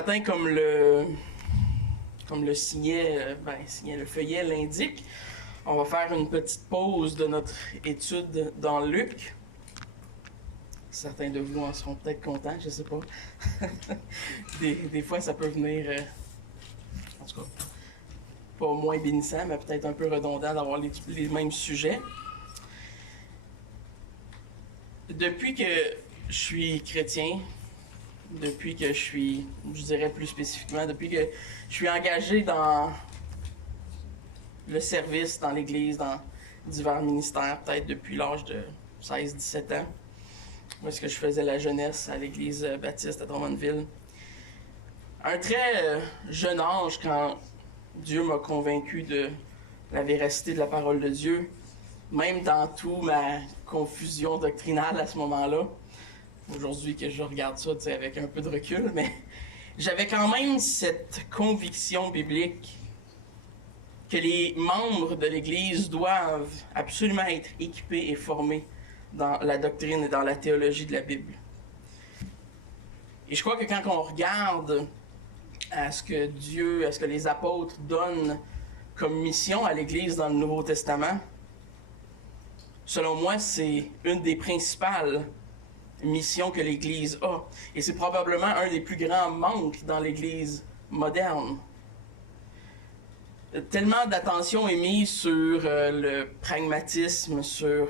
Matin, comme le le feuillet l'indique, on va faire une petite pause de notre étude dans Luc. Certains de vous en seront peut-être contents, je ne sais pas. des fois, ça peut venir, en tout cas, pas moins bénissant, mais peut-être un peu redondant d'avoir les mêmes sujets. Depuis que je suis chrétien, depuis que je dirais plus spécifiquement, depuis que je suis engagé dans le service dans l'Église, dans divers ministères, peut-être depuis l'âge de 16-17 ans, où est-ce que je faisais la jeunesse à l'Église baptiste à Drummondville. À un très jeune âge, quand Dieu m'a convaincu de la véracité de la parole de Dieu, même dans toute ma confusion doctrinale à ce moment-là, aujourd'hui que je regarde ça avec un peu de recul, mais j'avais quand même cette conviction biblique que les membres de l'Église doivent absolument être équipés et formés dans la doctrine et dans la théologie de la Bible. Et je crois que quand on regarde à ce que les apôtres donnent comme mission à l'Église dans le Nouveau Testament, selon moi, c'est une des principales missions que l'Église a. Et c'est probablement un des plus grands manques dans l'Église moderne. Tellement d'attention est mise sur le pragmatisme, sur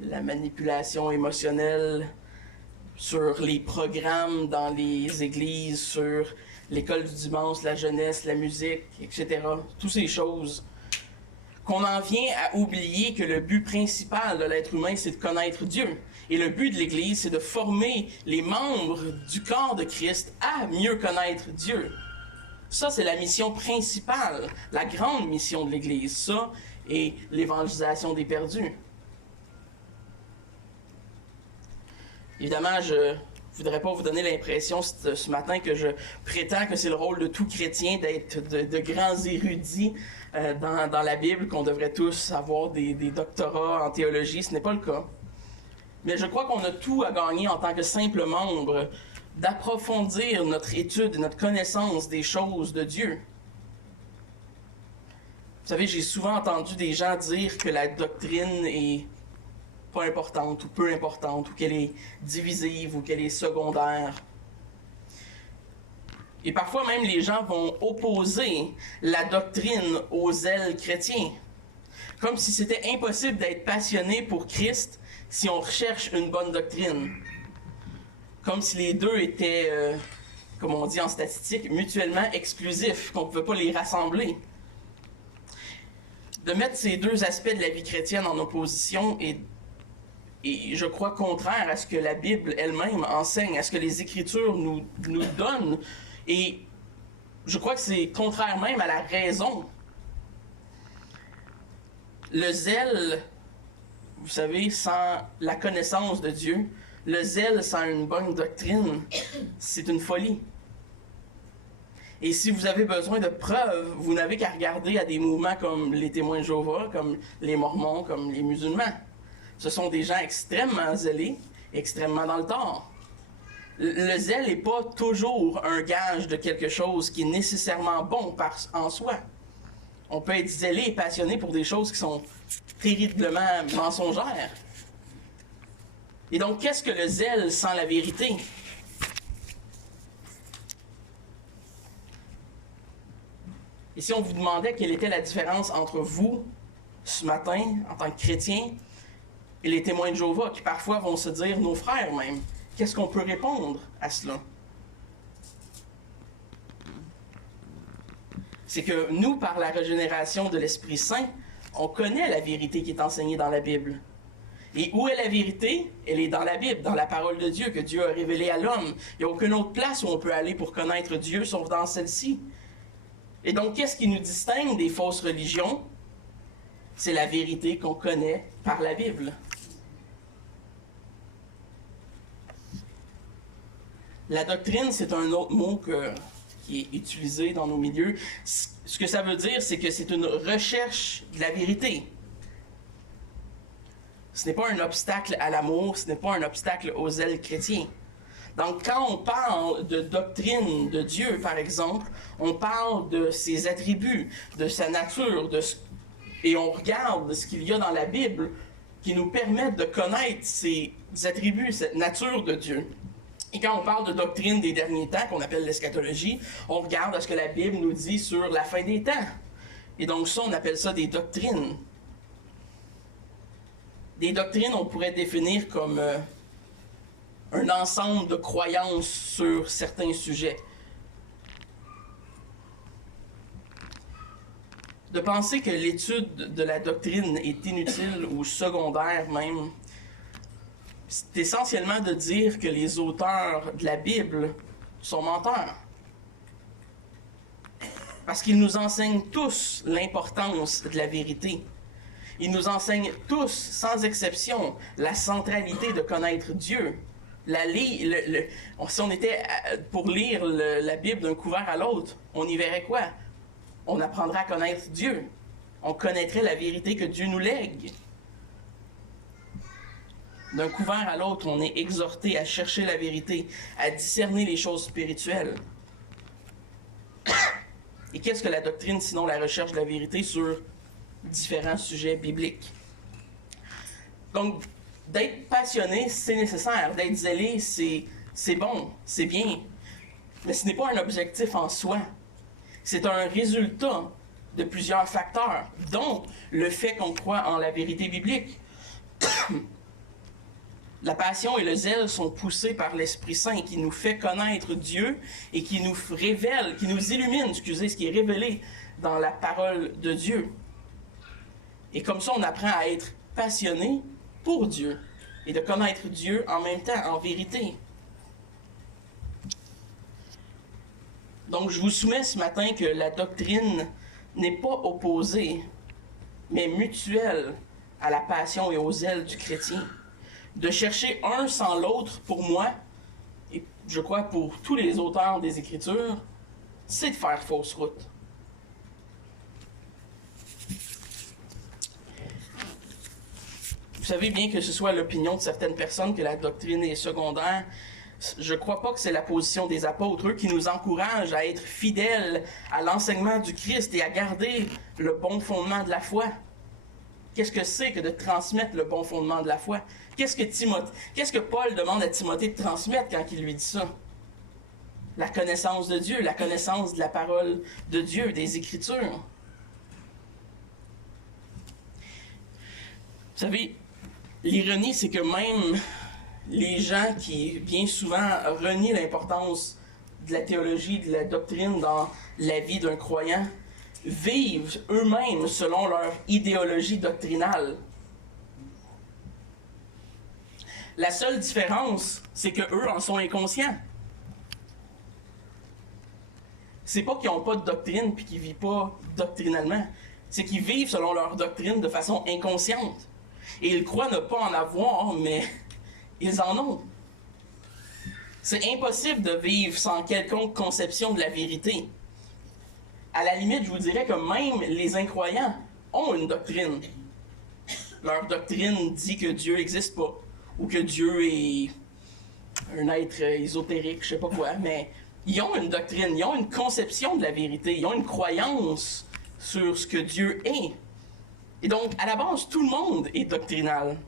la manipulation émotionnelle, sur les programmes dans les églises, sur l'école du dimanche, la jeunesse, la musique, etc. Toutes ces choses qu'on en vient à oublier que le but principal de l'être humain, c'est de connaître Dieu. Et le but de l'Église, c'est de former les membres du corps de Christ à mieux connaître Dieu. Ça, c'est la mission principale, la grande mission de l'Église. Ça et l'évangélisation des perdus. Évidemment, je ne voudrais pas vous donner l'impression ce matin que je prétends que c'est le rôle de tout chrétien d'être de grands érudits dans la Bible, qu'on devrait tous avoir des doctorats en théologie. Ce n'est pas le cas. Mais je crois qu'on a tout à gagner en tant que simple membre d'approfondir notre étude et notre connaissance des choses de Dieu. Vous savez, j'ai souvent entendu des gens dire que la doctrine est pas importante ou peu importante, ou qu'elle est divisive, ou qu'elle est secondaire. Et parfois même les gens vont opposer la doctrine au zèle chrétien, comme si c'était impossible d'être passionné pour Christ si on recherche une bonne doctrine. Comme si les deux étaient, comme on dit en statistique, mutuellement exclusifs, qu'on ne pouvait pas les rassembler. De mettre ces deux aspects de la vie chrétienne en opposition est, je crois, contraire à ce que la Bible elle-même enseigne, à ce que les Écritures nous donnent. Et je crois que c'est contraire même à la raison. Le zèle, vous savez, sans la connaissance de Dieu, le zèle sans une bonne doctrine, c'est une folie. Et si vous avez besoin de preuves, vous n'avez qu'à regarder à des mouvements comme les témoins de Jéhovah, comme les Mormons, comme les musulmans. Ce sont des gens extrêmement zélés, extrêmement dans le tort. Le zèle n'est pas toujours un gage de quelque chose qui est nécessairement bon en soi. On peut être zélé et passionné pour des choses qui sont terriblement mensongères. Et donc, qu'est-ce que le zèle sans la vérité? Et si on vous demandait quelle était la différence entre vous, ce matin, en tant que chrétien, et les témoins de Jéhovah, qui parfois vont se dire nos frères même, qu'est-ce qu'on peut répondre à cela? C'est que nous, par la régénération de l'Esprit Saint, on connaît la vérité qui est enseignée dans la Bible. Et où est la vérité? Elle est dans la Bible, dans la parole de Dieu que Dieu a révélée à l'homme. Il n'y a aucune autre place où on peut aller pour connaître Dieu sauf dans celle-ci. Et donc, qu'est-ce qui nous distingue des fausses religions? C'est la vérité qu'on connaît par la Bible. La doctrine, c'est un autre mot qui est utilisé dans nos milieux. Ce que ça veut dire, c'est que c'est une recherche de la vérité. Ce n'est pas un obstacle à l'amour, ce n'est pas un obstacle au zèle chrétien. Donc, quand on parle de doctrine de Dieu, par exemple, on parle de ses attributs, de sa nature, et on regarde ce qu'il y a dans la Bible qui nous permettent de connaître ces attributs, cette nature de Dieu. Et quand on parle de doctrine des derniers temps, qu'on appelle l'eschatologie, on regarde à ce que la Bible nous dit sur la fin des temps. Et donc ça, on appelle ça des doctrines. Des doctrines, on pourrait définir comme un ensemble de croyances sur certains sujets. De penser que l'étude de la doctrine est inutile ou secondaire même, c'est essentiellement de dire que les auteurs de la Bible sont menteurs. Parce qu'ils nous enseignent tous l'importance de la vérité. Ils nous enseignent tous, sans exception, la centralité de connaître Dieu. Si on était pour lire la Bible d'un couvert à l'autre, on y verrait quoi? On apprendrait à connaître Dieu. On connaîtrait la vérité que Dieu nous lègue. D'un couvert à l'autre, on est exhorté à chercher la vérité, à discerner les choses spirituelles. Et qu'est-ce que la doctrine, sinon la recherche de la vérité sur différents sujets bibliques? Donc, d'être passionné, c'est nécessaire. D'être zélé, c'est bon, c'est bien. Mais ce n'est pas un objectif en soi. C'est un résultat de plusieurs facteurs, dont le fait qu'on croit en la vérité biblique. La passion et le zèle sont poussés par l'Esprit Saint qui nous fait connaître Dieu et qui nous révèle, qui nous illumine, ce qui est révélé dans la parole de Dieu. Et comme ça, on apprend à être passionné pour Dieu et de connaître Dieu en même temps, en vérité. Donc, je vous soumets ce matin que la doctrine n'est pas opposée, mais mutuelle à la passion et au zèle du chrétien. De chercher un sans l'autre, pour moi, et je crois pour tous les auteurs des Écritures, c'est de faire fausse route. Vous savez bien que ce soit l'opinion de certaines personnes que la doctrine est secondaire. Je ne crois pas que c'est la position des apôtres, eux qui nous encouragent à être fidèles à l'enseignement du Christ et à garder le bon fondement de la foi. Qu'est-ce que c'est que de transmettre le bon fondement de la foi? Qu'est-ce que Paul demande à Timothée de transmettre quand il lui dit ça? La connaissance de Dieu, la connaissance de la parole de Dieu, des Écritures. Vous savez, l'ironie, c'est que même les gens qui, bien souvent, renient l'importance de la théologie, de la doctrine dans la vie d'un croyant, vivent eux-mêmes selon leur idéologie doctrinale. La seule différence, c'est qu'eux en sont inconscients. C'est pas qu'ils n'ont pas de doctrine puis qu'ils ne vivent pas doctrinalement. C'est qu'ils vivent selon leur doctrine de façon inconsciente. Et ils croient ne pas en avoir, mais ils en ont. C'est impossible de vivre sans quelconque conception de la vérité. À la limite, je vous dirais que même les incroyants ont une doctrine. Leur doctrine dit que Dieu n'existe pas, ou que Dieu est un être ésotérique, je sais pas quoi, mais ils ont une doctrine, ils ont une conception de la vérité, ils ont une croyance sur ce que Dieu est. Et donc, à la base, tout le monde est doctrinal.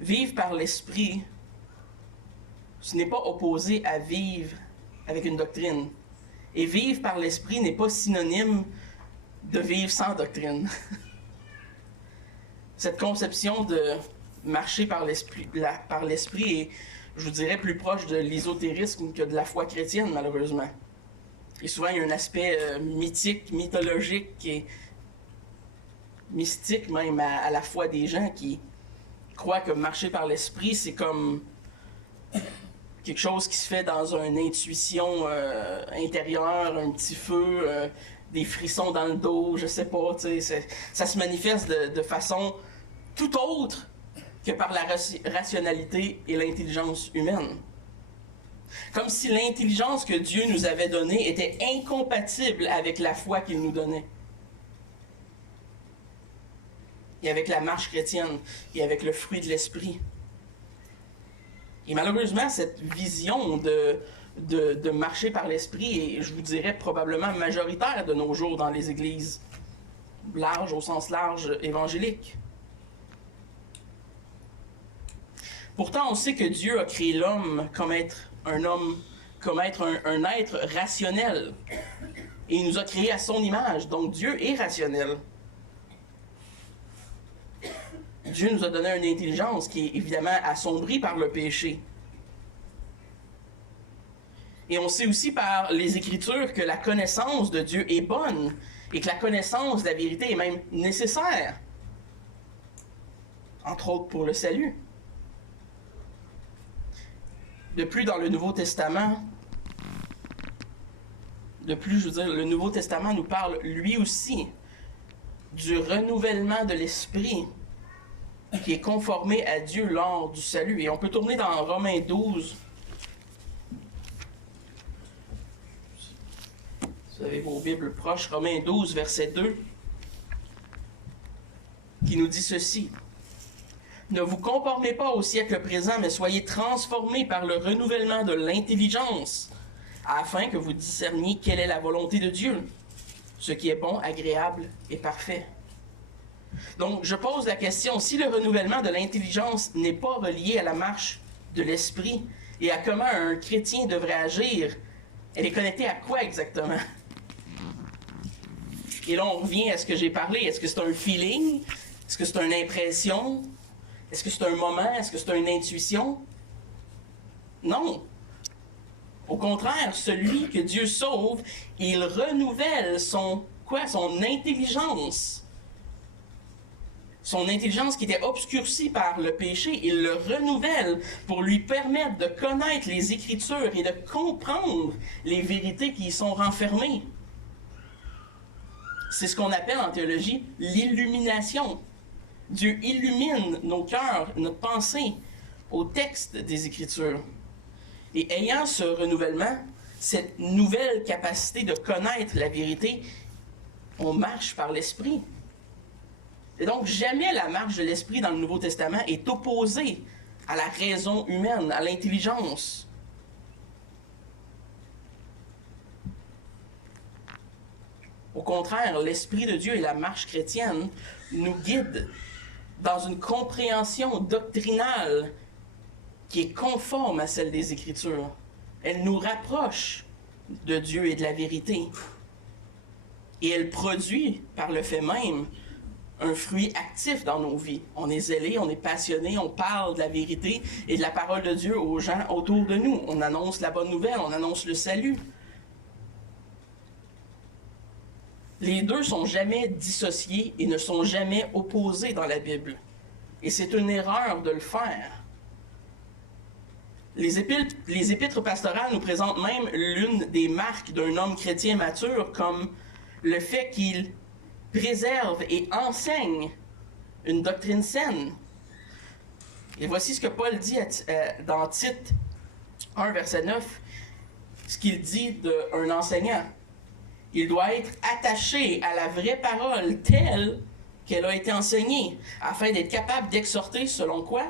Vivre par l'esprit, ce n'est pas opposé à vivre avec une doctrine. Et vivre par l'esprit n'est pas synonyme de vivre sans doctrine. Cette conception de marcher par l'esprit est, je vous dirais, plus proche de l'ésotérisme que de la foi chrétienne, malheureusement. Et souvent, il y a un aspect mythique, mythologique et mystique même à la foi des gens qui croient que marcher par l'esprit, c'est comme quelque chose qui se fait dans une intuition intérieure, un petit feu, des frissons dans le dos, je sais pas, tu sais, ça se manifeste de façon tout autre que par la rationalité et l'intelligence humaine. Comme si l'intelligence que Dieu nous avait donnée était incompatible avec la foi qu'il nous donnait. et avec la marche chrétienne et avec le fruit de l'esprit. Et malheureusement, cette vision de marcher par l'esprit est, je vous dirais, probablement majoritaire de nos jours dans les églises larges, au sens large, évangéliques. Pourtant, on sait que Dieu a créé l'homme comme être un homme, comme être un être rationnel. Et il nous a créés à son image, donc Dieu est rationnel. Dieu nous a donné une intelligence qui est évidemment assombrie par le péché. Et on sait aussi par les Écritures que la connaissance de Dieu est bonne et que la connaissance de la vérité est même nécessaire, entre autres pour le salut. De plus, dans le Nouveau Testament, le Nouveau Testament nous parle lui aussi du renouvellement de l'esprit qui est conformé à Dieu lors du salut. Et on peut tourner dans Romains 12. Vous avez vos Bibles proches, Romains 12, verset 2, qui nous dit ceci. Ne vous conformez pas au siècle présent, mais soyez transformés par le renouvellement de l'intelligence, afin que vous discerniez quelle est la volonté de Dieu, ce qui est bon, agréable et parfait. Donc, je pose la question, si le renouvellement de l'intelligence n'est pas relié à la marche de l'esprit et à comment un chrétien devrait agir, elle est connectée à quoi exactement? Et là, on revient à ce que j'ai parlé. Est-ce que c'est un feeling? Est-ce que c'est une impression? Est-ce que c'est un moment? Est-ce que c'est une intuition? Non. Au contraire, celui que Dieu sauve, il renouvelle son intelligence. Son intelligence qui était obscurcie par le péché, il le renouvelle pour lui permettre de connaître les Écritures et de comprendre les vérités qui y sont renfermées. C'est ce qu'on appelle en théologie l'illumination. Dieu illumine nos cœurs, notre pensée au texte des Écritures. Et ayant ce renouvellement, cette nouvelle capacité de connaître la vérité, on marche par l'Esprit. Et donc, jamais la marche de l'Esprit dans le Nouveau Testament est opposée à la raison humaine, à l'intelligence. Au contraire, l'Esprit de Dieu et la marche chrétienne nous guident dans une compréhension doctrinale qui est conforme à celle des Écritures. Elle nous rapproche de Dieu et de la vérité. Et elle produit, par le fait même, un fruit actif dans nos vies. On est zélé, on est passionné, on parle de la vérité et de la parole de Dieu aux gens autour de nous. On annonce la bonne nouvelle, on annonce le salut. Les deux sont jamais dissociés et ne sont jamais opposés dans la Bible. Et c'est une erreur de le faire. Les épîtres pastorales nous présentent même l'une des marques d'un homme chrétien mature comme le fait qu'il préserve et enseigne une doctrine saine. Et voici ce que Paul dit dans Tite 1, verset 9, ce qu'il dit d'un enseignant. Il doit être attaché à la vraie parole telle qu'elle a été enseignée, afin d'être capable d'exhorter selon quoi?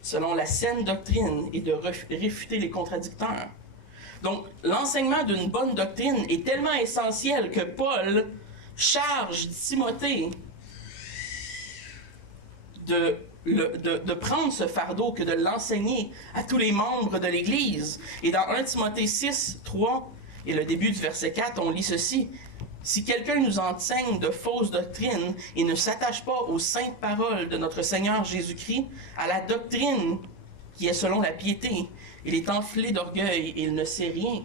Selon la saine doctrine et de réfuter les contradicteurs. Donc, l'enseignement d'une bonne doctrine est tellement essentiel que Paul charge Timothée de prendre ce fardeau, que de l'enseigner à tous les membres de l'Église. Et dans 1 Timothée 6, 3 et le début du verset 4, on lit ceci. Si quelqu'un nous enseigne de fausses doctrines et ne s'attache pas aux saintes paroles de notre Seigneur Jésus-Christ, à la doctrine qui est selon la piété, il est enflé d'orgueil et il ne sait rien.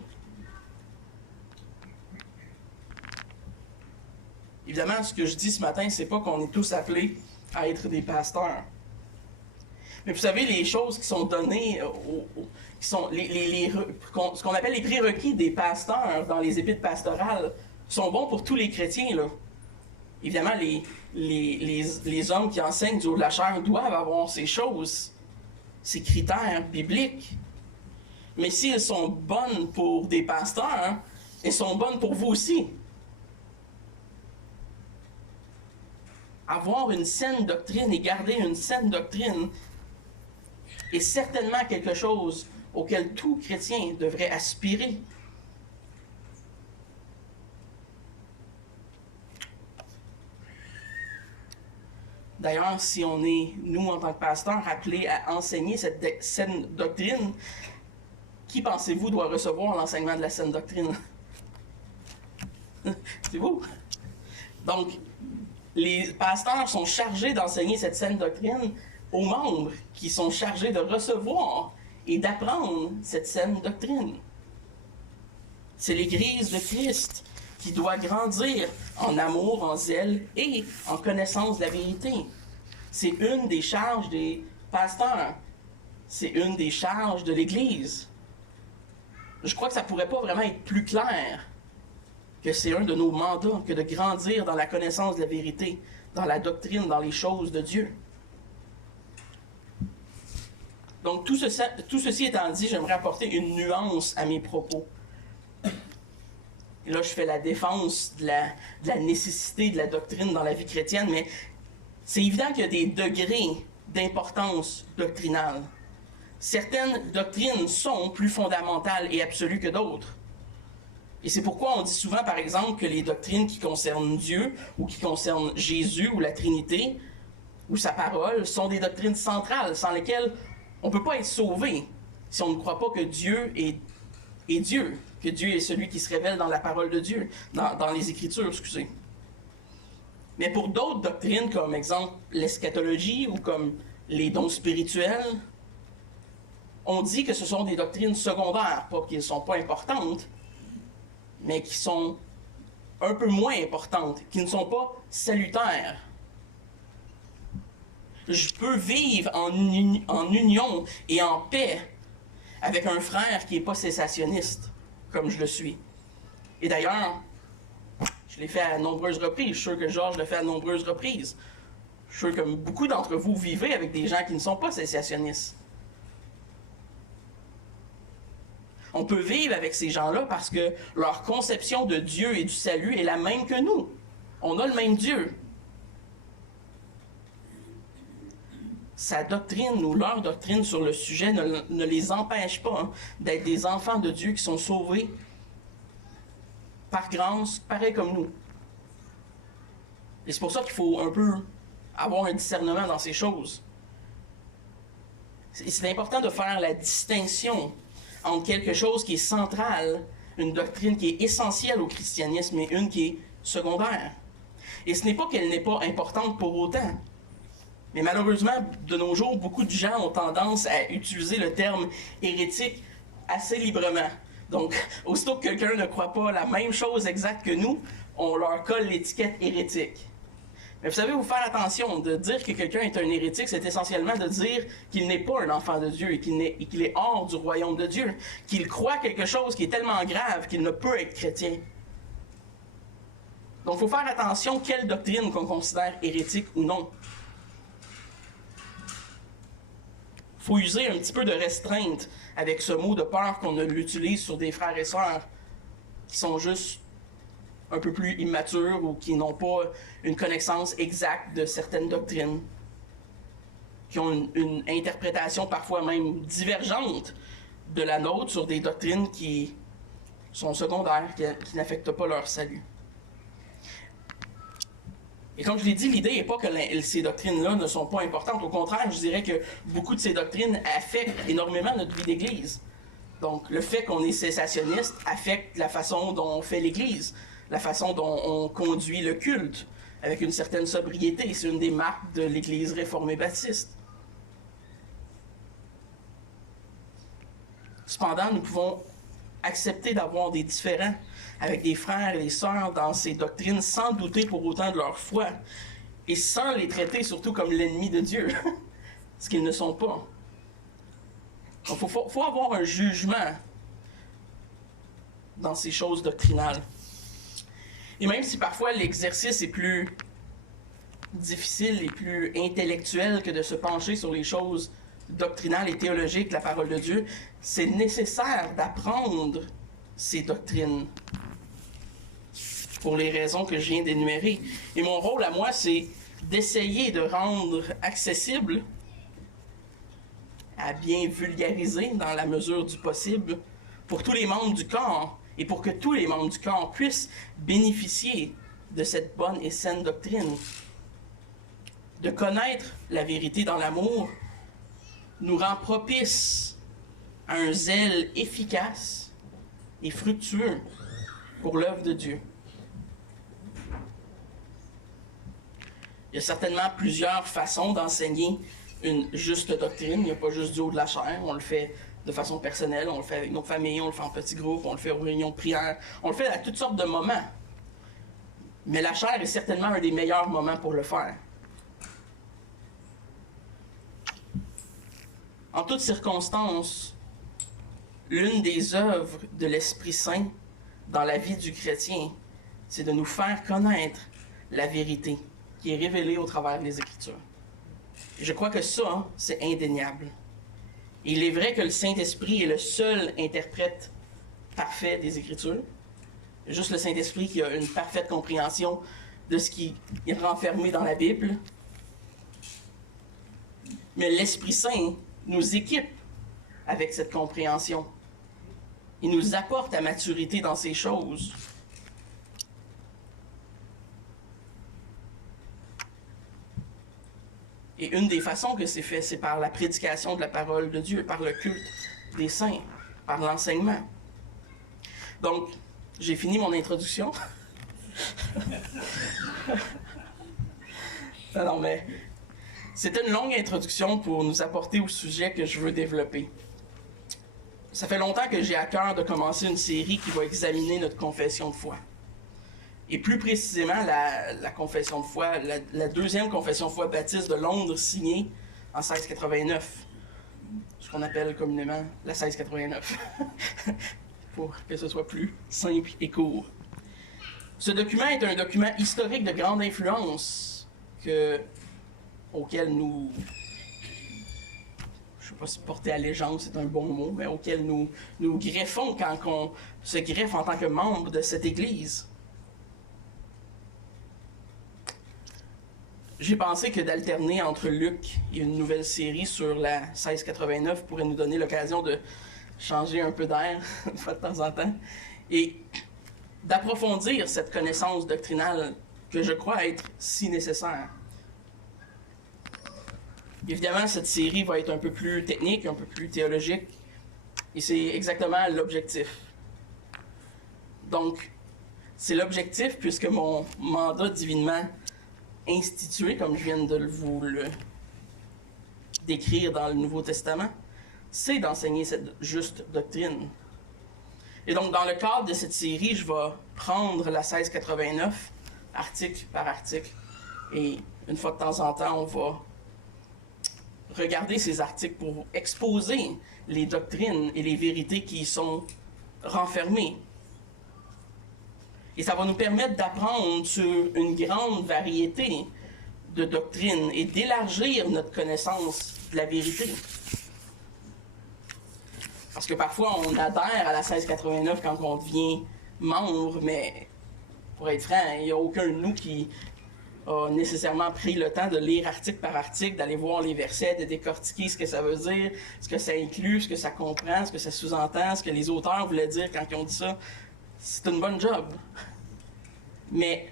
Évidemment, ce que je dis ce matin, c'est pas qu'on est tous appelés à être des pasteurs. Mais vous savez, les choses qui sont données, qui sont ce qu'on appelle les prérequis des pasteurs dans les épîtres pastorales, sont bons pour tous les chrétiens, là. Évidemment, les hommes qui enseignent du haut de la chair doivent avoir ces choses, ces critères bibliques. Mais si elles sont bonnes pour des pasteurs, elles sont bonnes pour vous aussi. Avoir une saine doctrine et garder une saine doctrine est certainement quelque chose auquel tout chrétien devrait aspirer. D'ailleurs, si on est, nous, en tant que pasteurs, appelés à enseigner cette saine doctrine, qui pensez-vous doit recevoir l'enseignement de la saine doctrine? C'est vous. Donc, les pasteurs sont chargés d'enseigner cette saine doctrine aux membres qui sont chargés de recevoir et d'apprendre cette saine doctrine. C'est l'Église de Christ qui doit grandir en amour, en zèle et en connaissance de la vérité. C'est une des charges des pasteurs. C'est une des charges de l'Église. Je crois que ça ne pourrait pas vraiment être plus clair que c'est un de nos mandats que de grandir dans la connaissance de la vérité, dans la doctrine, dans les choses de Dieu. Donc, tout ceci étant dit, j'aimerais apporter une nuance à mes propos. Et là, je fais la défense de la nécessité de la doctrine dans la vie chrétienne, mais c'est évident qu'il y a des degrés d'importance doctrinale. Certaines doctrines sont plus fondamentales et absolues que d'autres. Et c'est pourquoi on dit souvent, par exemple, que les doctrines qui concernent Dieu, ou qui concernent Jésus, ou la Trinité, ou sa parole, sont des doctrines centrales, sans lesquelles on ne peut pas être sauvé si on ne croit pas que Dieu est Dieu, que Dieu est celui qui se révèle dans la parole de Dieu, dans les Écritures, excusez. Mais pour d'autres doctrines, comme exemple l'eschatologie ou comme les dons spirituels, on dit que ce sont des doctrines secondaires, pas qu'elles ne sont pas importantes, mais qui sont un peu moins importantes, qui ne sont pas salutaires. Je peux vivre en union et en paix avec un frère qui n'est pas cessationniste, comme je le suis. Et d'ailleurs, je l'ai fait à nombreuses reprises. Je suis sûr que Georges le fait à nombreuses reprises. Je suis sûr que beaucoup d'entre vous vivez avec des gens qui ne sont pas cessationnistes. On peut vivre avec ces gens-là parce que leur conception de Dieu et du salut est la même que nous. On a le même Dieu. Sa doctrine ou leur doctrine sur le sujet ne les empêche pas d'être des enfants de Dieu qui sont sauvés par grâce, pareil comme nous. Et c'est pour ça qu'il faut un peu avoir un discernement dans ces choses. C'est important de faire la distinction entre quelque chose qui est central, une doctrine qui est essentielle au christianisme, et une qui est secondaire. Et ce n'est pas qu'elle n'est pas importante pour autant. Mais malheureusement, de nos jours, beaucoup de gens ont tendance à utiliser le terme hérétique assez librement. Donc, aussitôt que quelqu'un ne croit pas la même chose exacte que nous, on leur colle l'étiquette hérétique. Mais vous savez, vous faire attention, de dire que quelqu'un est un hérétique, c'est essentiellement de dire qu'il n'est pas un enfant de Dieu et qu'il est hors du royaume de Dieu, qu'il croit quelque chose qui est tellement grave qu'il ne peut être chrétien. Donc, il faut faire attention quelle doctrine qu'on considère hérétique ou non. Il faut user un petit peu de restreinte avec ce mot de peur qu'on l'utilise sur des frères et sœurs qui sont juste un peu plus immatures ou qui n'ont pas une connaissance exacte de certaines doctrines, qui ont une interprétation parfois même divergente de la nôtre sur des doctrines qui sont secondaires, qui n'affectent pas leur salut. Et comme je l'ai dit, l'idée n'est pas que ces doctrines-là ne sont pas importantes. Au contraire, je dirais que beaucoup de ces doctrines affectent énormément notre vie d'Église. Donc, le fait qu'on est cessationniste affecte la façon dont on fait l'Église, la façon dont on conduit le culte, avec une certaine sobriété. C'est une des marques de l'Église réformée baptiste. Cependant, nous pouvons accepter d'avoir des différends avec des frères et des sœurs dans ces doctrines sans douter pour autant de leur foi et sans les traiter surtout comme l'ennemi de Dieu, ce qu'ils ne sont pas. Donc, il faut avoir un jugement dans ces choses doctrinales. Et même si parfois l'exercice est plus difficile et plus intellectuel que de se pencher sur les choses doctrinales et théologiques de la parole de Dieu, c'est nécessaire d'apprendre ces doctrines pour les raisons que je viens d'énumérer. Et mon rôle à moi, c'est d'essayer de rendre accessible, à bien vulgariser dans la mesure du possible, pour tous les membres du corps et pour que tous les membres du corps puissent bénéficier de cette bonne et saine doctrine. De connaître la vérité dans l'amour nous rend propice à un zèle efficace et fructueux pour l'œuvre de Dieu. Il y a certainement plusieurs façons d'enseigner une juste doctrine. Il n'y a pas juste du haut de la chair. On le fait de façon personnelle, on le fait avec nos familles, on le fait en petits groupes, on le fait aux réunions de prière, on le fait à toutes sortes de moments. Mais la chair est certainement un des meilleurs moments pour le faire. En toutes circonstances, l'une des œuvres de l'Esprit Saint dans la vie du chrétien, c'est de nous faire connaître la vérité qui est révélée au travers des Écritures. Et je crois que ça, c'est indéniable. Et il est vrai que le Saint-Esprit est le seul interprète parfait des Écritures. Juste le Saint-Esprit qui a une parfaite compréhension de ce qui est renfermé dans la Bible. Mais l'Esprit Saint nous équipe avec cette compréhension. Il nous apporte à maturité dans ces choses. Et une des façons que c'est fait, c'est par la prédication de la parole de Dieu, par le culte des saints, par l'enseignement. Donc, j'ai fini mon introduction. Non, mais c'était une longue introduction pour nous apporter au sujet que je veux développer. Ça fait longtemps que j'ai à cœur de commencer une série qui va examiner notre confession de foi. Et plus précisément, la confession de foi, la deuxième confession de foi baptiste de Londres, signée en 1689. Ce qu'on appelle communément la 1689. Pour que ce soit plus simple et court. Ce document est un document historique de grande influence auquel nous... Je ne sais pas si porter allégeance c'est un bon mot, mais auquel nous greffons quand on se greffe en tant que membre de cette Église. J'ai pensé que d'alterner entre Luc et une nouvelle série sur la 1689 pourrait nous donner l'occasion de changer un peu d'air de temps en temps et d'approfondir cette connaissance doctrinale que je crois être si nécessaire. Évidemment, cette série va être un peu plus technique, un peu plus théologique, et c'est exactement l'objectif. Donc, c'est l'objectif puisque mon mandat divinement institué, comme je viens de vous le décrire dans le Nouveau Testament, c'est d'enseigner cette juste doctrine. Et donc, dans le cadre de cette série, je vais prendre la 1689, article par article, et une fois de temps en temps, on va regarder ces articles pour exposer les doctrines et les vérités qui y sont renfermées. Et ça va nous permettre d'apprendre sur une grande variété de doctrines et d'élargir notre connaissance de la vérité. Parce que parfois, on adhère à la 1689 quand on devient membre, mais pour être franc, il n'y a aucun de nous qui a nécessairement pris le temps de lire article par article, d'aller voir les versets, de décortiquer ce que ça veut dire, ce que ça inclut, ce que ça comprend, ce que ça sous-entend, ce que les auteurs voulaient dire quand ils ont dit ça. C'est une bonne job, mais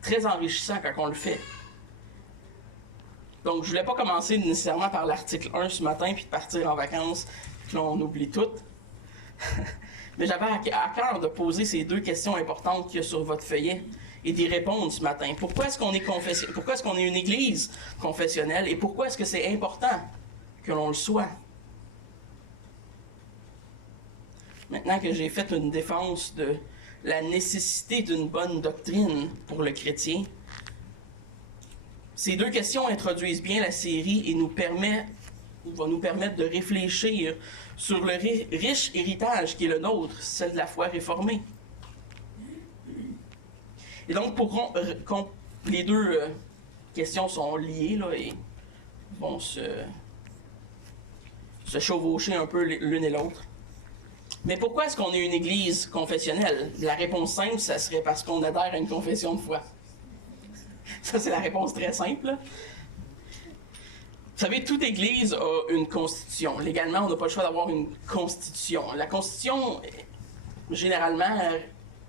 très enrichissant quand on le fait. Donc, je voulais pas commencer nécessairement par l'article 1 ce matin, puis de partir en vacances, puis là, on oublie tout. Mais j'avais à cœur de poser ces deux questions importantes qu'il y a sur votre feuillet et d'y répondre ce matin. Pourquoi est-ce qu'on est pourquoi est-ce qu'on est une église confessionnelle et pourquoi est-ce que c'est important que l'on le soit? Maintenant que j'ai fait une défense de la nécessité d'une bonne doctrine pour le chrétien, ces deux questions introduisent bien la série et vont nous permettre de réfléchir sur le riche héritage qui est le nôtre, celle de la foi réformée. Et donc, les deux questions sont liées là, et vont se chevaucher un peu l'une et l'autre. Mais pourquoi est-ce qu'on est une église confessionnelle? La réponse simple, ça serait parce qu'on adhère à une confession de foi. Ça, c'est la réponse très simple. Vous savez, toute Église a une constitution. Légalement, on n'a pas le choix d'avoir une constitution. La constitution, généralement,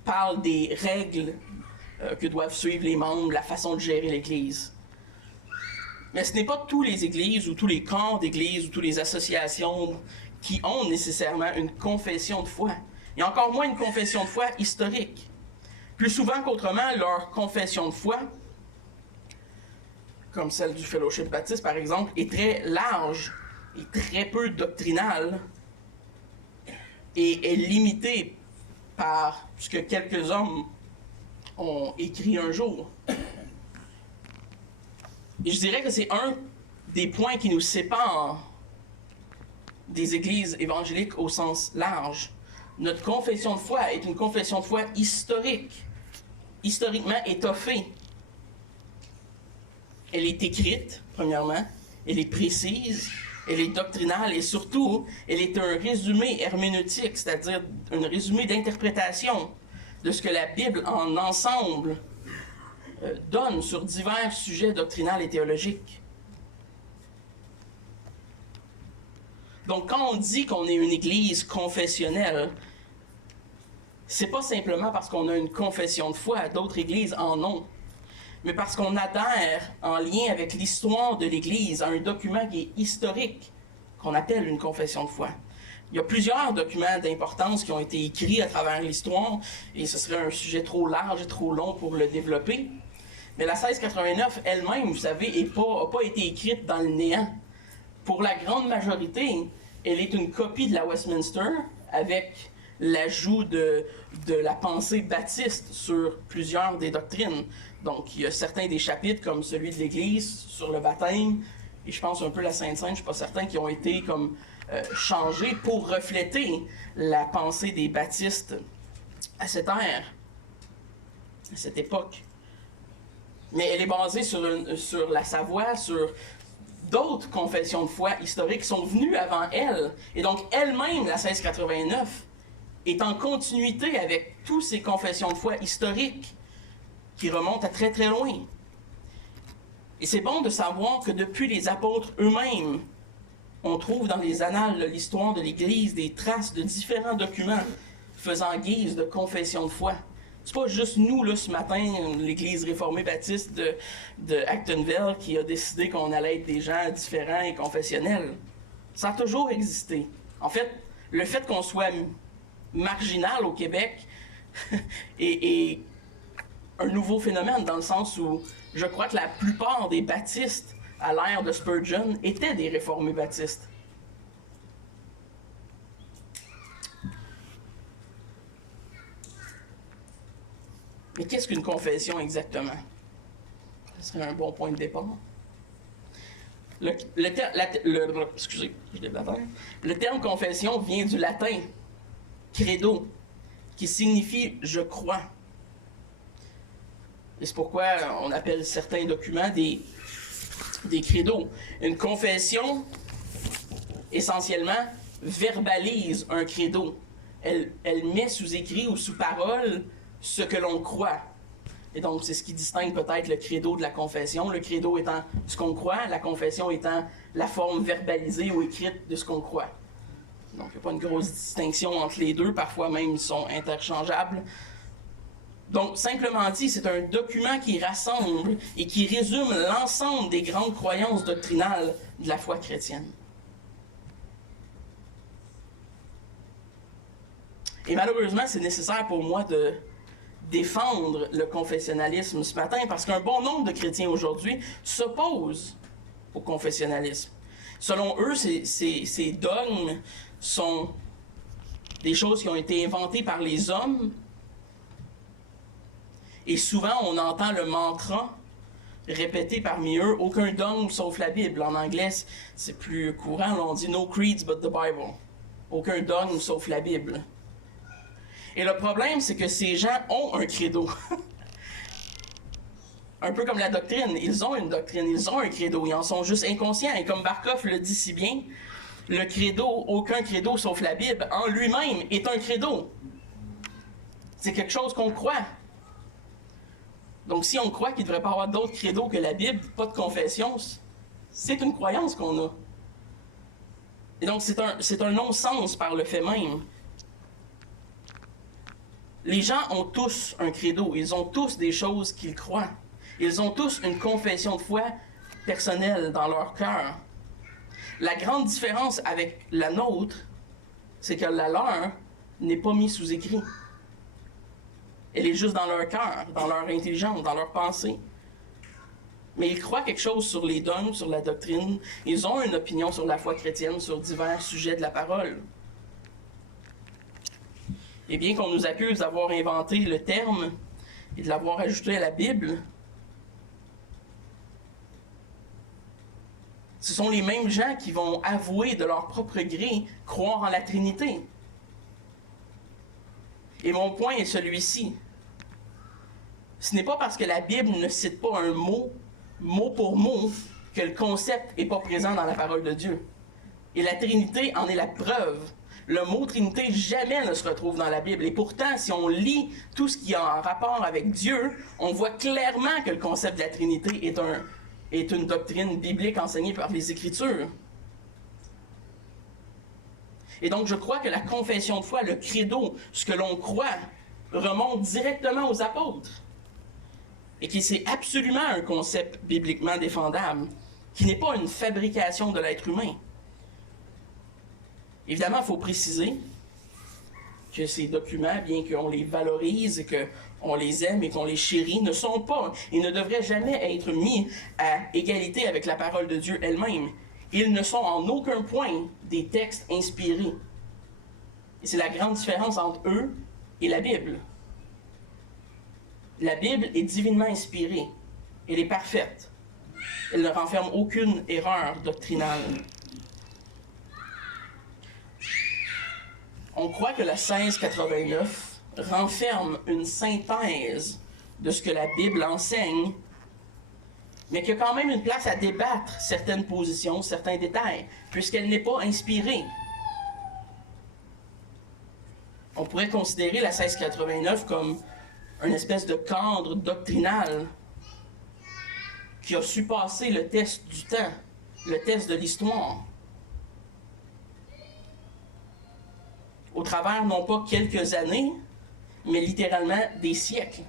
parle des règles que doivent suivre les membres, la façon de gérer l'Église. Mais ce n'est pas tous les églises ou tous les camps d'église ou toutes les associations qui ont nécessairement une confession de foi. Et encore moins une confession de foi historique. Plus souvent qu'autrement, leur confession de foi, comme celle du Fellowship baptiste par exemple, est très large et très peu doctrinale et est limitée par ce que quelques hommes ont écrit un jour. Et je dirais que c'est un des points qui nous séparent des églises évangéliques au sens large. Notre confession de foi est une confession de foi historique, historiquement étoffée. Elle est écrite, premièrement, elle est précise, elle est doctrinale et surtout, elle est un résumé herméneutique, c'est-à-dire un résumé d'interprétation de ce que la Bible en ensemble donne sur divers sujets doctrinaux et théologiques. Donc, quand on dit qu'on est une église confessionnelle, c'est pas simplement parce qu'on a une confession de foi, d'autres églises en ont, mais parce qu'on adhère en lien avec l'histoire de l'Église à un document qui est historique, qu'on appelle une confession de foi. Il y a plusieurs documents d'importance qui ont été écrits à travers l'histoire, et ce serait un sujet trop large et trop long pour le développer. Mais la 1689 elle-même, vous savez, n'a pas été écrite dans le néant. Pour la grande majorité, elle est une copie de la Westminster, avec l'ajout de la pensée baptiste sur plusieurs des doctrines. Donc, il y a certains des chapitres, comme celui de l'Église, sur le baptême, et je pense un peu la Sainte-Seine, je ne suis pas certain, qui ont été comme changés pour refléter la pensée des baptistes à cette ère, à cette époque. Mais elle est basée sur la Savoie, sur d'autres confessions de foi historiques qui sont venues avant elle. Et donc, elle-même, la 1689, est en continuité avec toutes ces confessions de foi historiques qui remontent à très très loin. Et c'est bon de savoir que depuis les apôtres eux-mêmes, on trouve dans les annales de l'histoire de l'Église des traces de différents documents faisant guise de confession de foi. C'est pas juste nous, là, ce matin, l'Église réformée baptiste de Actonville, qui a décidé qu'on allait être des gens différents et confessionnels. Ça a toujours existé. En fait, le fait qu'on soit marginal au Québec est un nouveau phénomène, dans le sens où je crois que la plupart des baptistes à l'ère de Spurgeon étaient des réformés baptistes. Mais qu'est-ce qu'une confession exactement? Ce serait un bon point de départ. Le terme confession vient du latin credo, qui signifie « je crois ». Et c'est pourquoi on appelle certains documents des credos. Une confession, essentiellement, verbalise un credo. Elle met sous écrit ou sous parole ce que l'on croit. Et donc, c'est ce qui distingue peut-être le credo de la confession. Le credo étant ce qu'on croit, la confession étant la forme verbalisée ou écrite de ce qu'on croit. Donc, il n'y a pas une grosse distinction entre les deux. Parfois même, ils sont interchangeables. Donc, simplement dit, c'est un document qui rassemble et qui résume l'ensemble des grandes croyances doctrinales de la foi chrétienne. Et malheureusement, c'est nécessaire pour moi de défendre le confessionnalisme ce matin, parce qu'un bon nombre de chrétiens aujourd'hui s'opposent au confessionnalisme. Selon eux, ces dogmes sont des choses qui ont été inventées par les hommes, et souvent on entend le mantra répété parmi eux, aucun dogme sauf la Bible. En anglais, c'est plus courant, on dit no creeds but the Bible. Aucun dogme sauf la Bible. Et le problème, c'est que ces gens ont un credo. Un peu comme la doctrine. Ils ont une doctrine, ils ont un credo, ils en sont juste inconscients. Et comme Barkov le dit si bien, le credo, aucun credo sauf la Bible, en lui-même est un credo. C'est quelque chose qu'on croit. Donc si on croit qu'il ne devrait pas avoir d'autres credos que la Bible, pas de confession, c'est une croyance qu'on a. Et donc c'est un non-sens par le fait même. Les gens ont tous un credo, ils ont tous des choses qu'ils croient. Ils ont tous une confession de foi personnelle dans leur cœur. La grande différence avec la nôtre, c'est que la leur n'est pas mise sous écrit. Elle est juste dans leur cœur, dans leur intelligence, dans leur pensée. Mais ils croient quelque chose sur les dogmes, sur la doctrine. Ils ont une opinion sur la foi chrétienne, sur divers sujets de la parole. Et bien qu'on nous accuse d'avoir inventé le terme et de l'avoir ajouté à la Bible, ce sont les mêmes gens qui vont avouer de leur propre gré croire en la Trinité. Et mon point est celui-ci. Ce n'est pas parce que la Bible ne cite pas un mot, mot pour mot, que le concept n'est pas présent dans la parole de Dieu. Et la Trinité en est la preuve. Le mot Trinité jamais ne se retrouve dans la Bible. Et pourtant, si on lit tout ce qui a en rapport avec Dieu, on voit clairement que le concept de la Trinité est une doctrine biblique enseignée par les Écritures. Et donc, je crois que la confession de foi, le credo, ce que l'on croit, remonte directement aux apôtres. Et que c'est absolument un concept bibliquement défendable, qui n'est pas une fabrication de l'être humain. Évidemment, il faut préciser que ces documents, bien qu'on les valorise, qu'on les aime et qu'on les chérit, ne sont pas et ne devraient jamais être mis à égalité avec la parole de Dieu elle-même. Ils ne sont en aucun point des textes inspirés. Et c'est la grande différence entre eux et la Bible. La Bible est divinement inspirée. Elle est parfaite. Elle ne renferme aucune erreur doctrinale. On croit que la 1689 renferme une synthèse de ce que la Bible enseigne, mais qu'il y a quand même une place à débattre certaines positions, certains détails, puisqu'elle n'est pas inspirée. On pourrait considérer la 1689 comme une espèce de cadre doctrinal qui a su passer le test du temps, le test de l'histoire. Au travers, non pas quelques années, mais littéralement des siècles.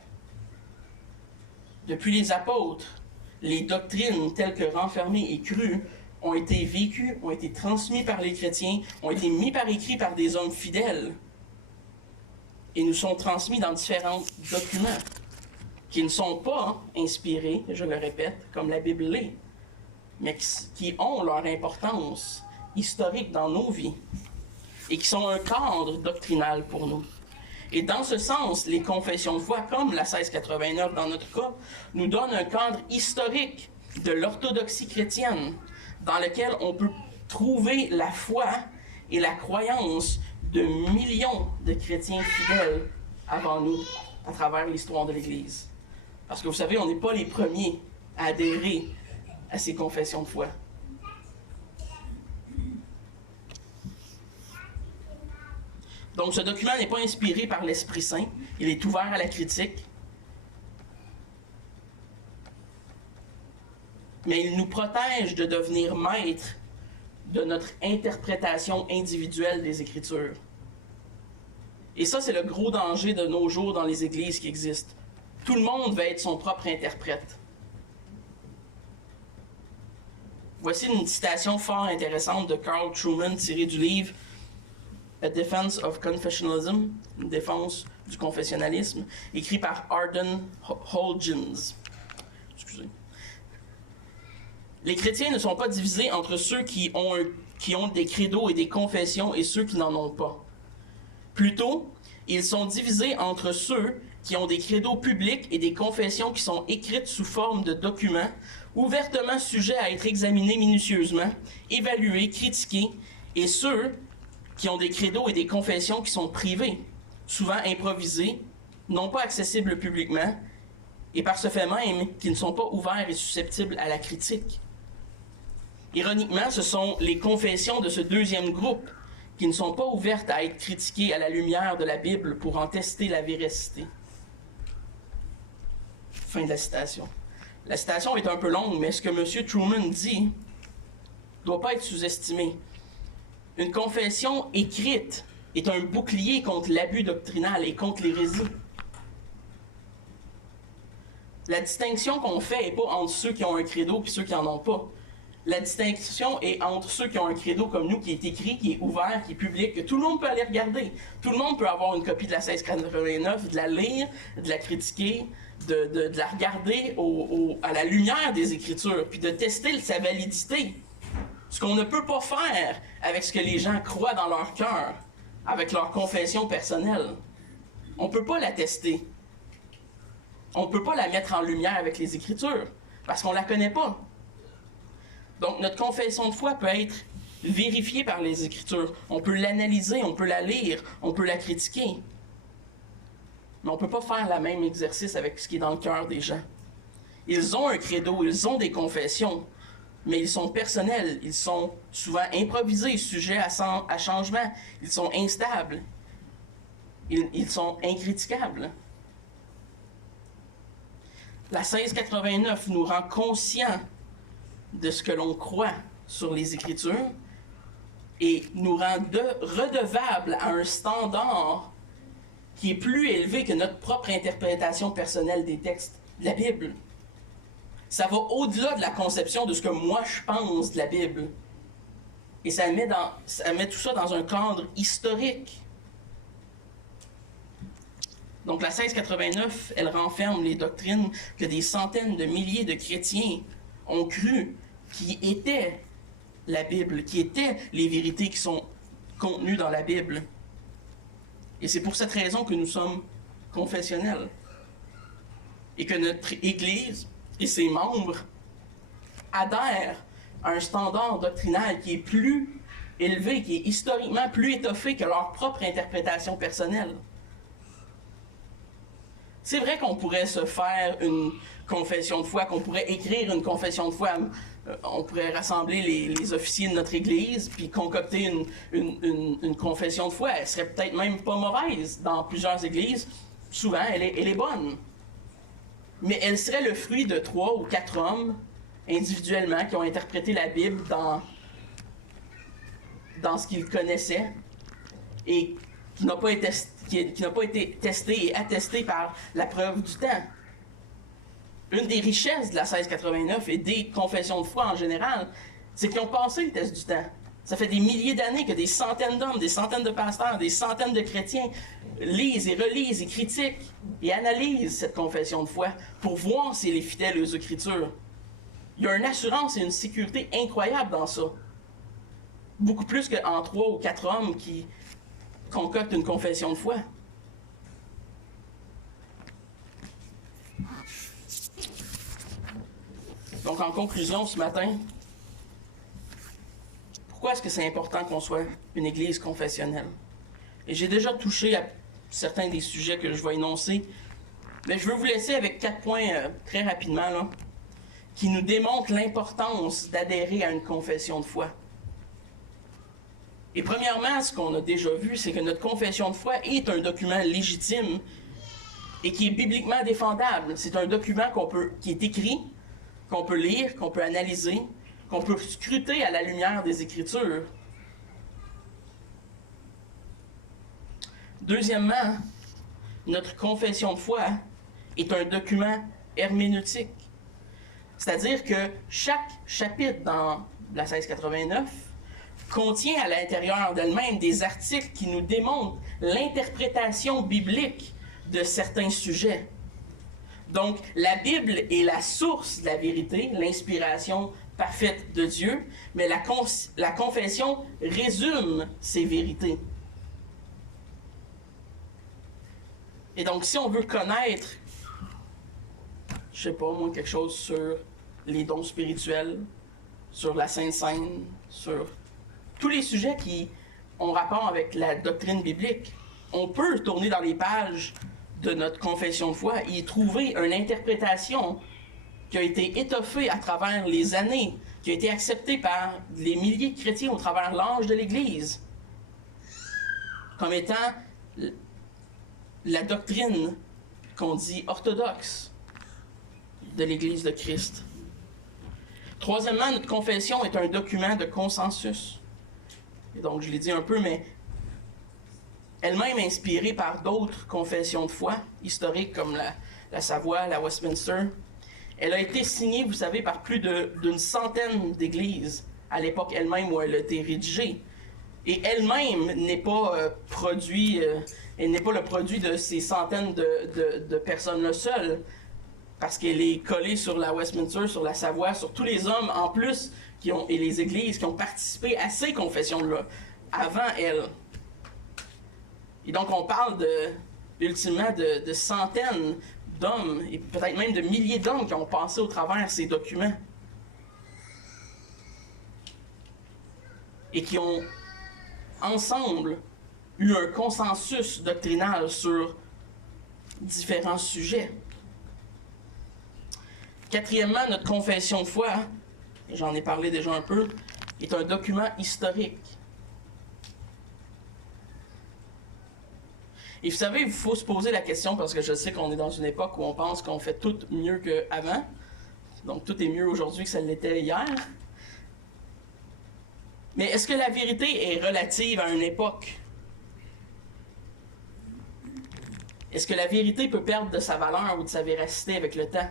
Depuis les apôtres, les doctrines telles que renfermées et crues ont été vécues, ont été transmises par les chrétiens, ont été mis par écrit par des hommes fidèles et nous sont transmis dans différents documents qui ne sont pas inspirés, je le répète, comme la Bible l'est, mais qui ont leur importance historique dans nos vies et qui sont un cadre doctrinal pour nous. Et dans ce sens, les confessions de foi, comme la 1689 dans notre cas, nous donnent un cadre historique de l'orthodoxie chrétienne dans lequel on peut trouver la foi et la croyance de millions de chrétiens fidèles avant nous à travers l'histoire de l'Église. Parce que vous savez, on n'est pas les premiers à adhérer à ces confessions de foi. Donc, ce document n'est pas inspiré par l'Esprit Saint. Il est ouvert à la critique. Mais il nous protège de devenir maîtres de notre interprétation individuelle des Écritures. Et ça, c'est le gros danger de nos jours dans les églises qui existent. Tout le monde va être son propre interprète. Voici une citation fort intéressante de Carl Trueman tirée du livre A Defense of Confessionalism, une défense du confessionnalisme, écrit par Arden Holgins. Excusez. Les chrétiens ne sont pas divisés entre ceux qui ont des credos et des confessions et ceux qui n'en ont pas. Plutôt, ils sont divisés entre ceux qui ont des credos publics et des confessions qui sont écrites sous forme de documents, ouvertement sujets à être examinés minutieusement, évalués, critiqués, et ceux qui ont des credos et des confessions qui sont privés, souvent improvisés, non pas accessibles publiquement, et par ce fait même, qui ne sont pas ouverts et susceptibles à la critique. Ironiquement, ce sont les confessions de ce deuxième groupe qui ne sont pas ouvertes à être critiquées à la lumière de la Bible pour en tester la véracité. Fin de la citation. La citation est un peu longue, mais ce que M. Truman dit ne doit pas être sous-estimé. Une confession écrite est un bouclier contre l'abus doctrinal et contre l'hérésie. La distinction qu'on fait n'est pas entre ceux qui ont un credo et ceux qui n'en ont pas. La distinction est entre ceux qui ont un credo comme nous, qui est écrit, qui est ouvert, qui est public, que tout le monde peut aller regarder. Tout le monde peut avoir une copie de la 1689, de la lire, de la critiquer, de la regarder à la lumière des Écritures, puis de tester sa validité. Ce qu'on ne peut pas faire avec ce que les gens croient dans leur cœur, avec leur confession personnelle. On ne peut pas la tester. On ne peut pas la mettre en lumière avec les Écritures, parce qu'on ne la connaît pas. Donc, notre confession de foi peut être vérifiée par les Écritures. On peut l'analyser, on peut la lire, on peut la critiquer. Mais on ne peut pas faire le même exercice avec ce qui est dans le cœur des gens. Ils ont un credo, ils ont des confessions, mais ils sont personnels, ils sont souvent improvisés, sujets à changement, ils sont instables, ils sont incritiquables. La 1689 nous rend conscients de ce que l'on croit sur les Écritures et nous rend redevables à un standard qui est plus élevé que notre propre interprétation personnelle des textes de la Bible. Ça va au-delà de la conception de ce que moi je pense de la Bible. Et ça met tout ça dans un cadre historique. Donc la 1689, elle renferme les doctrines que des centaines de milliers de chrétiens ont cru qui étaient la Bible, qui étaient les vérités qui sont contenues dans la Bible. Et c'est pour cette raison que nous sommes confessionnels. Et que notre Église et ses membres adhèrent à un standard doctrinal qui est plus élevé, qui est historiquement plus étoffé que leur propre interprétation personnelle. C'est vrai qu'on pourrait se faire une confession de foi, qu'on pourrait écrire une confession de foi. On pourrait rassembler les officiers de notre Église puis concocter une confession de foi. Elle serait peut-être même pas mauvaise dans plusieurs églises. Souvent, elle est bonne. Mais elle serait le fruit de 3 ou 4 hommes individuellement qui ont interprété la Bible dans ce qu'ils connaissaient et qui n'a pas été testé et attesté par la preuve du temps. Une des richesses de la 1689 et des confessions de foi en général, c'est qu'ils ont passé le test du temps. Ça fait des milliers d'années que des centaines d'hommes, des centaines de pasteurs, des centaines de chrétiens lisent et relisent et critiquent et analysent cette confession de foi pour voir si elle est fidèle aux Écritures. Il y a une assurance et une sécurité incroyable dans ça. Beaucoup plus qu'en 3 ou 4 hommes qui concoctent une confession de foi. Donc, en conclusion, ce matin, pourquoi est-ce que c'est important qu'on soit une Église confessionnelle? Et j'ai déjà touché à certains des sujets que je vais énoncer, mais je veux vous laisser avec 4 points très rapidement, là, qui nous démontrent l'importance d'adhérer à une confession de foi. Et premièrement, ce qu'on a déjà vu, c'est que notre confession de foi est un document légitime et qui est bibliquement défendable. C'est un document qui est écrit, qu'on peut lire, qu'on peut analyser, qu'on peut scruter à la lumière des Écritures. Deuxièmement, notre confession de foi est un document herméneutique. C'est-à-dire que chaque chapitre dans la 1689 contient à l'intérieur d'elle-même des articles qui nous démontrent l'interprétation biblique de certains sujets. Donc, la Bible est la source de la vérité, l'inspiration parfaite de Dieu, mais la confession résume ces vérités. Et donc, si on veut connaître, je sais pas moi, quelque chose sur les dons spirituels, sur la Sainte Seine, sur tous les sujets qui ont rapport avec la doctrine biblique, on peut tourner dans les pages de notre confession de foi et y trouver une interprétation qui a été étoffée à travers les années, qui a été acceptée par les milliers de chrétiens au travers l'âge de l'Église, comme étant la doctrine qu'on dit orthodoxe. de l'Église de Christ. Troisièmement, notre confession est un document de consensus. Et donc, je l'ai dit un peu, mais elle-même inspirée par d'autres confessions de foi historiques comme la Savoie, la Westminster. Elle a été signée, vous savez, par plus d'une centaine d'églises à l'époque elle-même où elle a été rédigée. Et elle-même n'est pas elle n'est pas le produit de ces centaines de personnes-là seules, parce qu'elle est collée sur la Westminster, sur la Savoie, sur tous les hommes en plus et les églises qui ont participé à ces confessions-là avant elle. Et donc on parle ultimement de centaines d'hommes, et peut-être même de milliers d'hommes qui ont passé au travers ces documents. Et qui ont ensemble eu un consensus doctrinal sur différents sujets. Quatrièmement, notre confession de foi, j'en ai parlé déjà un peu, est un document historique. Et vous savez, il faut se poser la question, parce que je sais qu'on est dans une époque où on pense qu'on fait tout mieux qu'avant. Donc tout est mieux aujourd'hui que ça l'était hier. Mais est-ce que la vérité est relative à une époque? Est-ce que la vérité peut perdre de sa valeur ou de sa véracité avec le temps?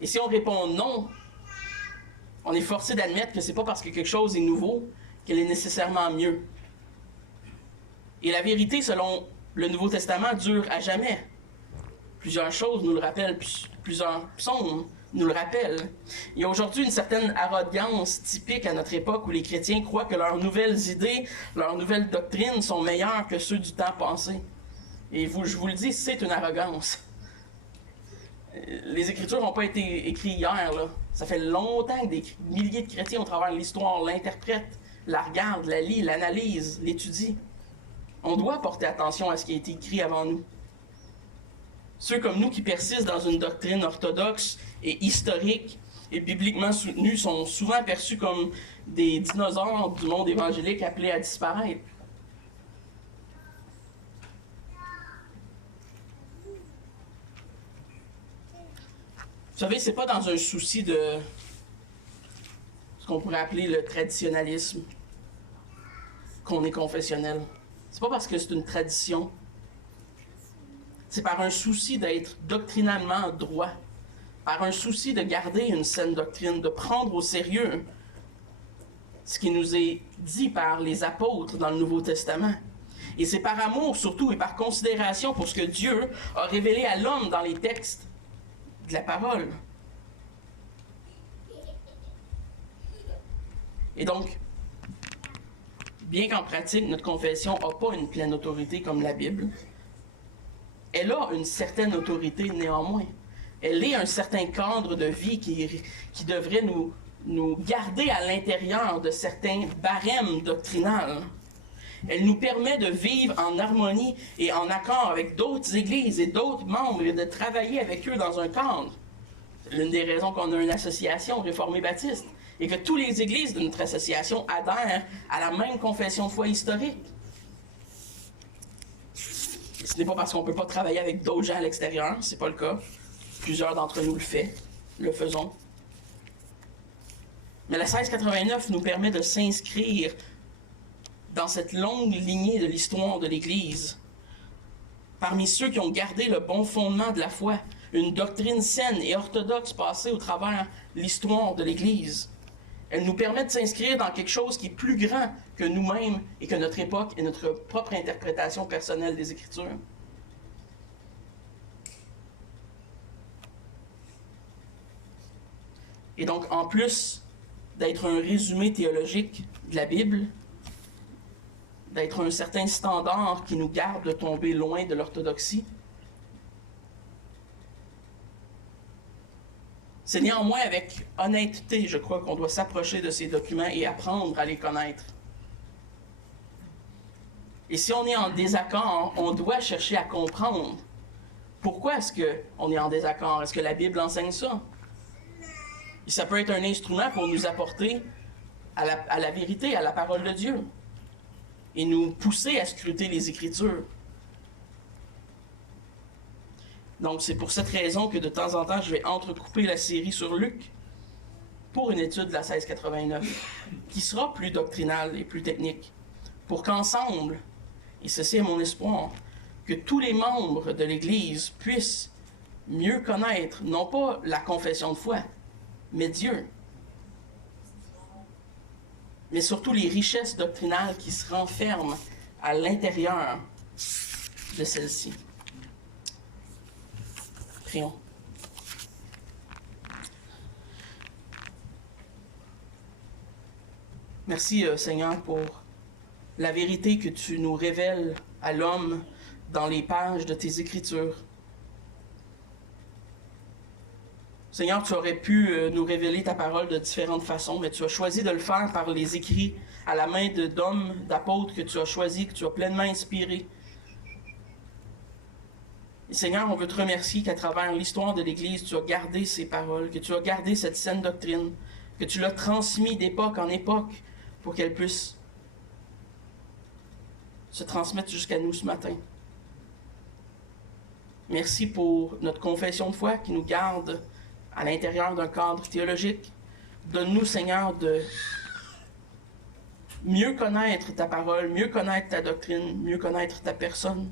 Et si on répond non, on est forcé d'admettre que c'est pas parce que quelque chose est nouveau qu'elle est nécessairement mieux. Et la vérité, selon le Nouveau Testament, dure à jamais. Plusieurs choses nous le rappellent, plusieurs psaumes nous le rappellent. Il y a aujourd'hui une certaine arrogance typique à notre époque où les chrétiens croient que leurs nouvelles idées, leurs nouvelles doctrines sont meilleures que ceux du temps passé. Et je vous le dis, c'est une arrogance. Les Écritures n'ont pas été écrites hier, là. Ça fait longtemps que des milliers de chrétiens au travers de l'histoire l'interprètent, la regardent, la lisent, l'analysent, l'étudient. On doit porter attention à ce qui a été écrit avant nous. Ceux comme nous qui persistent dans une doctrine orthodoxe et historique et bibliquement soutenue sont souvent perçus comme des dinosaures du monde évangélique appelés à disparaître. Vous savez, c'est pas dans un souci de ce qu'on pourrait appeler le traditionnalisme qu'on est confessionnel. C'est pas parce que c'est une tradition. C'est par un souci d'être doctrinalement droit, par un souci de garder une saine doctrine, de prendre au sérieux ce qui nous est dit par les apôtres dans le Nouveau Testament. Et c'est par amour surtout et par considération pour ce que Dieu a révélé à l'homme dans les textes de la parole. Et donc, bien qu'en pratique, notre confession n'a pas une pleine autorité comme la Bible, elle a une certaine autorité néanmoins. Elle est un certain cadre de vie qui devrait nous garder à l'intérieur de certains barèmes doctrinales. Elle nous permet de vivre en harmonie et en accord avec d'autres églises et d'autres membres et de travailler avec eux dans un cadre. C'est l'une des raisons qu'on a une association réformée baptiste et que toutes les églises de notre association adhèrent à la même confession de foi historique. Et ce n'est pas parce qu'on ne peut pas travailler avec d'autres gens à l'extérieur, c'est pas le cas. Plusieurs d'entre nous le faisons. Mais la 1689 nous permet de s'inscrire dans cette longue lignée de l'histoire de l'Église, parmi ceux qui ont gardé le bon fondement de la foi, une doctrine saine et orthodoxe passée au travers l'histoire de l'Église. Elle nous permet de s'inscrire dans quelque chose qui est plus grand que nous-mêmes et que notre époque et notre propre interprétation personnelle des Écritures. Et donc, en plus d'être un résumé théologique de la Bible, d'être un certain standard qui nous garde de tomber loin de l'orthodoxie, c'est néanmoins avec honnêteté, je crois, qu'on doit s'approcher de ces documents et apprendre à les connaître. Et si on est en désaccord, on doit chercher à comprendre. Pourquoi est-ce qu'on est en désaccord? Est-ce que la Bible enseigne ça? Et ça peut être un instrument pour nous apporter à la vérité, à la parole de Dieu, et nous pousser à scruter les Écritures. Donc, c'est pour cette raison que de temps en temps, je vais entrecouper la série sur Luc pour une étude de la 1689, qui sera plus doctrinale et plus technique, pour qu'ensemble, et ceci est mon espoir, que tous les membres de l'Église puissent mieux connaître, non pas la confession de foi, mais Dieu, mais surtout les richesses doctrinales qui se renferment à l'intérieur de celle-ci. Prions. Merci Seigneur pour la vérité que tu nous révèles à l'homme dans les pages de tes Écritures. Seigneur, tu aurais pu nous révéler ta parole de différentes façons, mais tu as choisi de le faire par les écrits à la main d'hommes, d'apôtres que tu as choisis, que tu as pleinement inspirés. Et Seigneur, on veut te remercier qu'à travers l'histoire de l'Église, tu as gardé ces paroles, que tu as gardé cette saine doctrine, que tu l'as transmis d'époque en époque pour qu'elle puisse se transmettre jusqu'à nous ce matin. Merci pour notre confession de foi qui nous garde à l'intérieur d'un cadre théologique. Donne-nous, Seigneur, de mieux connaître ta parole, mieux connaître ta doctrine, mieux connaître ta personne,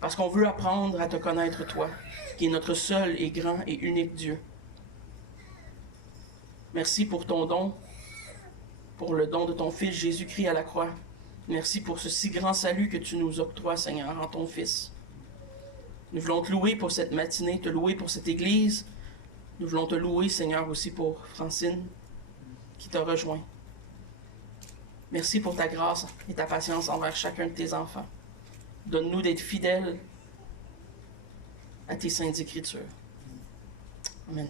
parce qu'on veut apprendre à te connaître toi, qui est notre seul et grand et unique Dieu. Merci pour ton don, pour le don de ton Fils Jésus-Christ à la croix. Merci pour ce si grand salut que tu nous octroies, Seigneur, en ton Fils. Nous voulons te louer pour cette matinée, te louer pour cette Église. Nous voulons te louer, Seigneur, aussi pour Francine, qui t'a rejoint. Merci pour ta grâce et ta patience envers chacun de tes enfants. Donne-nous d'être fidèles à tes saintes Écritures. Amen.